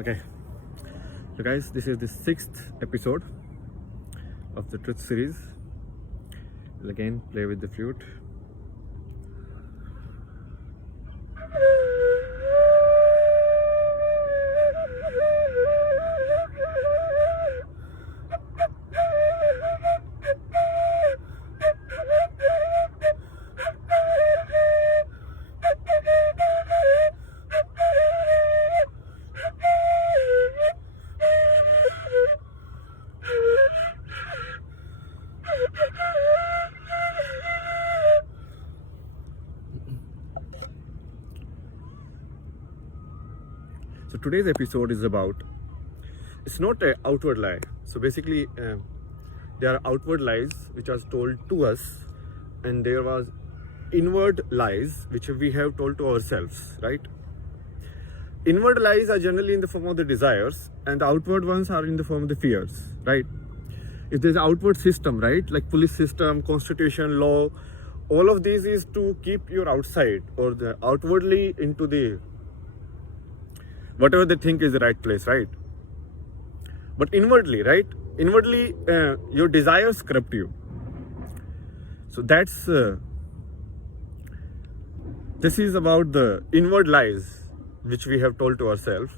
Okay, so guys, this is the sixth episode of the Truth series. We'll again play with the flute. So today's episode is about, it's not an outward lie. So basically there are outward lies which are told to us, and there was inward lies which we have told to ourselves, right? Inward lies are generally in the form of the desires, and the outward ones are in the form of the fears, right? If there's an outward system, right, like police system, constitution, law, all of these is to keep your outside or the outwardly into the whatever they think is the right place, right? But inwardly, right? Inwardly, your desires corrupt you. So that's this is about the inward lies which we have told to ourselves.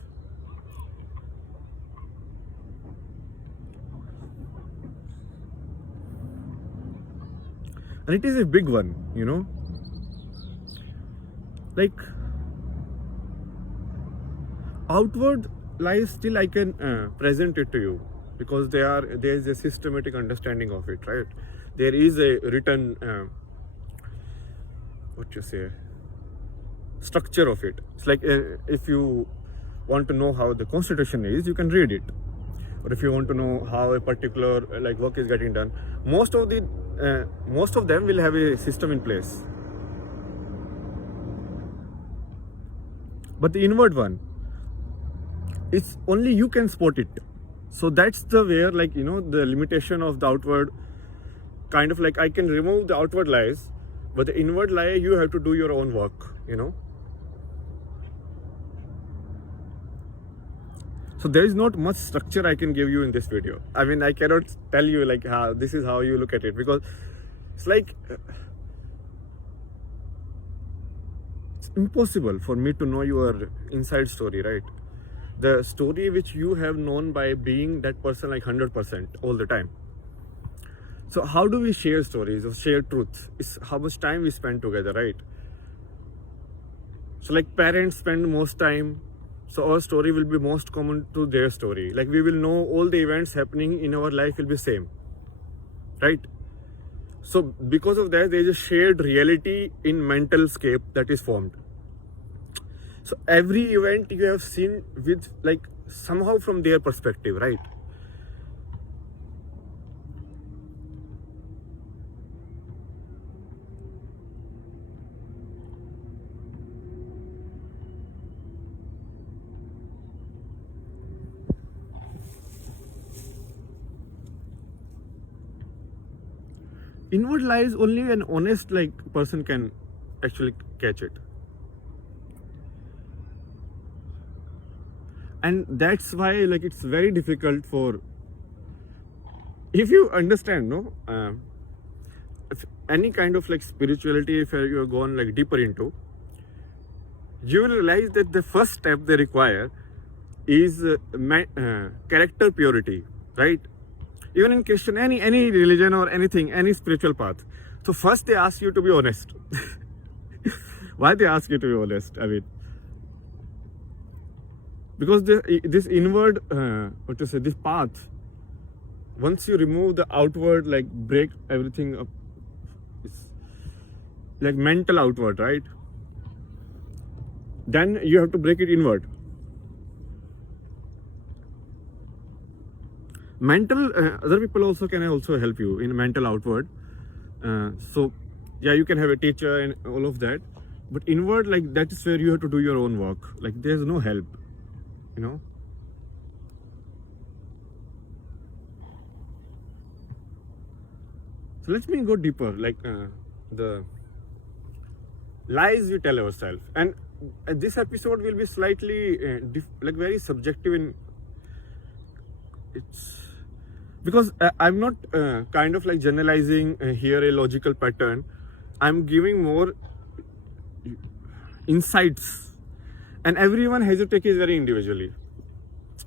And it is a big one, you know. Like outward lies, still I can present it to you because there is a systematic understanding of it, right? There is a written structure of it. It's like if you want to know how the constitution is, you can read it, or if you want to know how a particular like work is getting done, most of them will have a system in place. But the inward one, it's only you can spot it. So that's the where, like, you know, the limitation of the outward, kind of like I can remove the outward lies, but the inward lie you have to do your own work, you know. So there is not much structure I can give you in this video. I mean, I cannot tell you like how this is how you look at it, because it's like it's impossible for me to know your inside story, right? The story which you have known by being that person like 100% all the time. So how do we share stories or share truth? It's how much time we spend together, right? So like parents spend most time, so our story will be most common to their story. Like we will know all the events happening in our life will be same, right? So because of that, there is a shared reality in mental scape that is formed. So every event you have seen with like somehow from their perspective, right? Inward lies only an honest like person can actually catch it. And that's why like it's very difficult for, if you understand, no, if any kind of like spirituality, if you are gone like deeper into, you will realize that the first step they require is character purity, right? Even in Christian, any religion or anything, any spiritual path, so first they ask you to be honest. Why they ask you to be honest? I mean, because this inward this path, once you remove the outward, like break everything up, it's like mental outward, right? Then you have to break it inward. Mental, other people also can also help you in mental outward. So yeah, you can have a teacher and all of that, but inward, like that is where you have to do your own work. Like there's no help, you know. So let me go deeper, like the lies we tell ourselves. And this episode will be slightly like very subjective in it's because I'm not kind of like generalizing here a logical pattern. I'm giving more insights, and everyone has to take it very individually.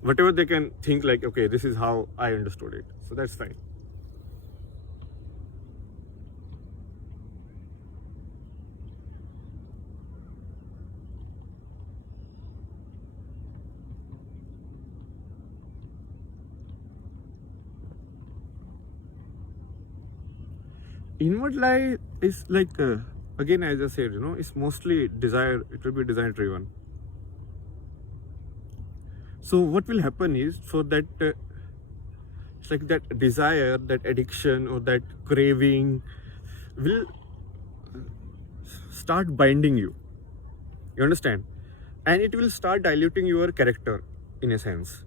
Whatever they can think, like, okay, this is how I understood it, so that's fine. Inward lie is like again, as I said, it's mostly desire. It will be desire driven. So what will happen is, so that it's like that desire, that addiction, or that craving will start binding you. You understand? And it will start diluting your character in a sense.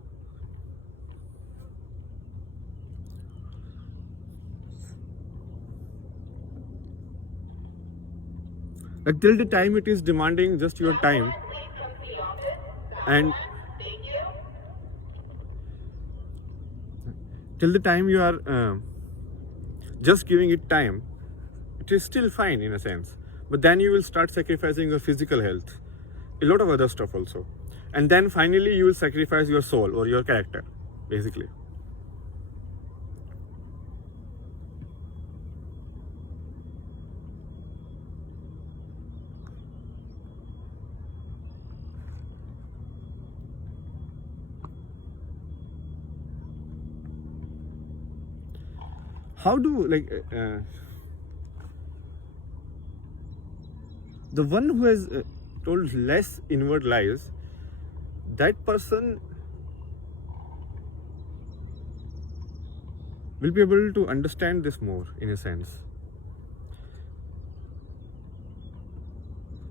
Like till the time it is demanding just your time, and till the time you are just giving it time, it is still fine in a sense. But then you will start sacrificing your physical health, a lot of other stuff also, and then finally you will sacrifice your soul or your character, basically. How do the one who has told less inward lies, that person will be able to understand this more in a sense,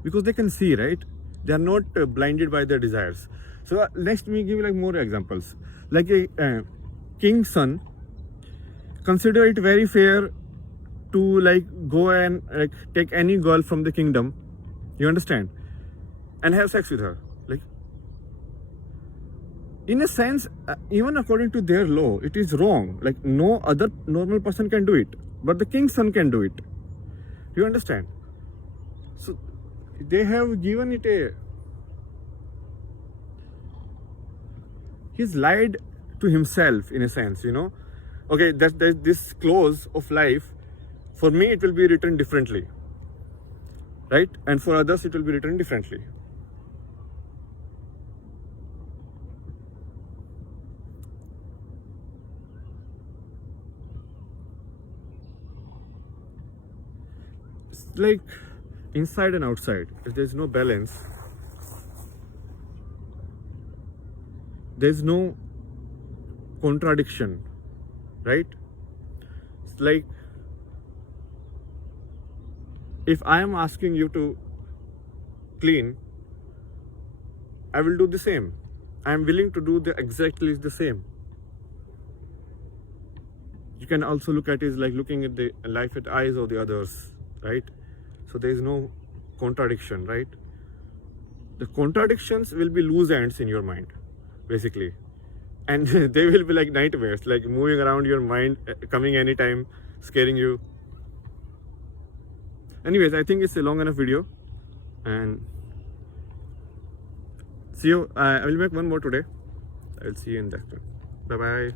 because they can see, right? They are not blinded by their desires. So next me give you like more examples, like a king's son consider it very fair to like go and like take any girl from the kingdom, you understand, and have sex with her. Like, in a sense, even according to their law, it is wrong. Like, no other normal person can do it, but the king's son can do it. You understand? So they have given it a, he's lied to himself in a sense, okay, that this clause of life, for me it will be written differently, right? And for others it will be written differently. It's like inside and outside. If there's no balance, there's no contradiction, right? It's like if I am asking you to clean, I will do the same. I am willing to do the exactly the same. You can also look at it like looking at the life at eyes of the others, right? So there is no contradiction, right? The contradictions will be loose ends in your mind, basically. And they will be like nightmares, like moving around your mind, coming anytime, scaring you. Anyways, I think it's a long enough video, and see you. I will make one more today. I'll see you in that one. Bye bye.